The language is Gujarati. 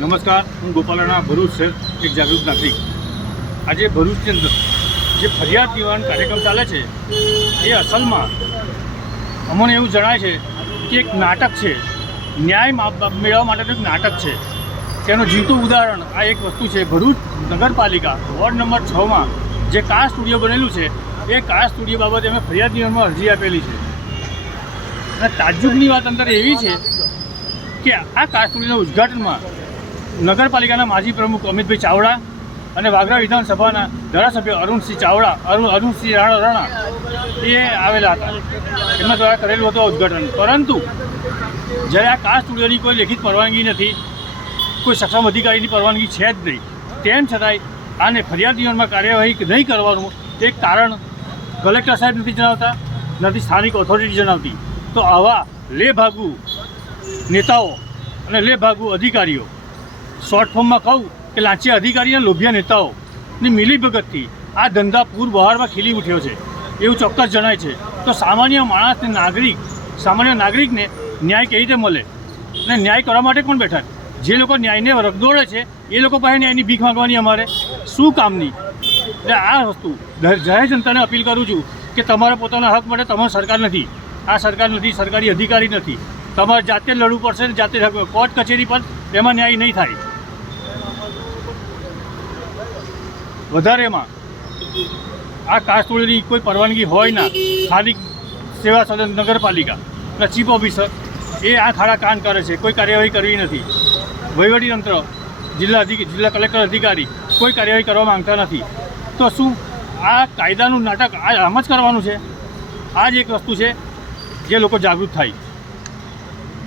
નમસ્કાર, હું ગોપાલના ભરૂચ છે એક જાગૃત નાગરિક. આજે ભરૂચની અંદર જે ફરિયાદ નિવારણ કાર્યક્રમ ચાલે છે એ અસલમાં અમને એવું જણાય છે કે એક નાટક છે, ન્યાય મેળવવા માટેનું એક નાટક છે. તેનું જીવતું ઉદાહરણ આ એક વસ્તુ છે. ભરૂચ નગરપાલિકા વોર્ડ નંબર 6માં જે કાર સ્ટુડિયો બનેલું છે એ કાર સ્ટુડિયો બાબતે અમે ફરિયાદ નિવારણમાં અરજી આપેલી છે. અને તાજુબની વાત અંદર એવી છે કે આ કાર સ્ટુડિયોના ઉદ્ઘાટનમાં નગરપાલિકાના માજી પ્રમુખ અમિતભાઈ ચાવડા અને વાગરા વિધાનસભાના ધારાસભ્ય અરુણસિંહ ચાવડા અરુણસિંહ રાણા એ આવેલા હતા. એમના દ્વારા કરેલું હતું ઉદ્ઘાટન. પરંતુ જ્યારે આ કાર સ્ટુડિયોની કોઈ લેખિત પરવાનગી નથી, કોઈ સક્ષમ અધિકારીની પરવાનગી છે જ નહીં, તેમ છતાંય આને ફરિયાદ નિવારણમાં કાર્યવાહી નહીં કરવાનું એક કારણ કલેક્ટર સાહેબ નથી જણાવતા, નથી સ્થાનિક ઓથોરિટી જણાવતી. તો આવા લેભાગુ નેતાઓ અને લેભાગુ અધિકારીઓ, શોર્ટ ફોર્મમાં કહું કે લાંચિયા અધિકારી અને લોભિયા નેતાઓની મિલીભગતથી આ ધંધા પૂર બહારમાં ખીલી ઉઠ્યો છે એવું ચોક્કસ જણાય છે. તો સામાન્ય માણસને સામાન્ય નાગરિકને ન્યાય કેવી રીતે મળે? અને ન્યાય કરવા માટે કોણ બેઠા? જે લોકો ન્યાયને રગદોળે છે એ લોકો પાસે ન્યાયની ભીખ માંગવાની અમારે શું કામની? એટલે આ વસ્તુ જાહેર જનતાને અપીલ કરું છું કે તમારા પોતાના હક માટે તમારી સરકાર નથી, આ સરકાર નથી, સરકારી અધિકારી નથી. તમારે જાતે લડવું પડશે ને જાતે કોર્ટ કચેરી પર એમાં ન્યાય નહીં થાય. વધારેમાં આ કાર સ્ટુડિયોની કોઈ પરવાનગી હોય ના, સ્થાનિક સેવા સદન નગરપાલિકા અને ચીફ ઓફિસર એ આ ખાડા કાન કરે છે, કોઈ કાર્યવાહી કરવી નથી. વહીવટીતંત્ર, જિલ્લા કલેક્ટર અધિકારી કોઈ કાર્યવાહી કરવા માંગતા નથી. તો શું આ કાયદાનું નાટક આમ જ કરવાનું છે? આ જ એક વસ્તુ છે જે લોકો જાગૃત થાય.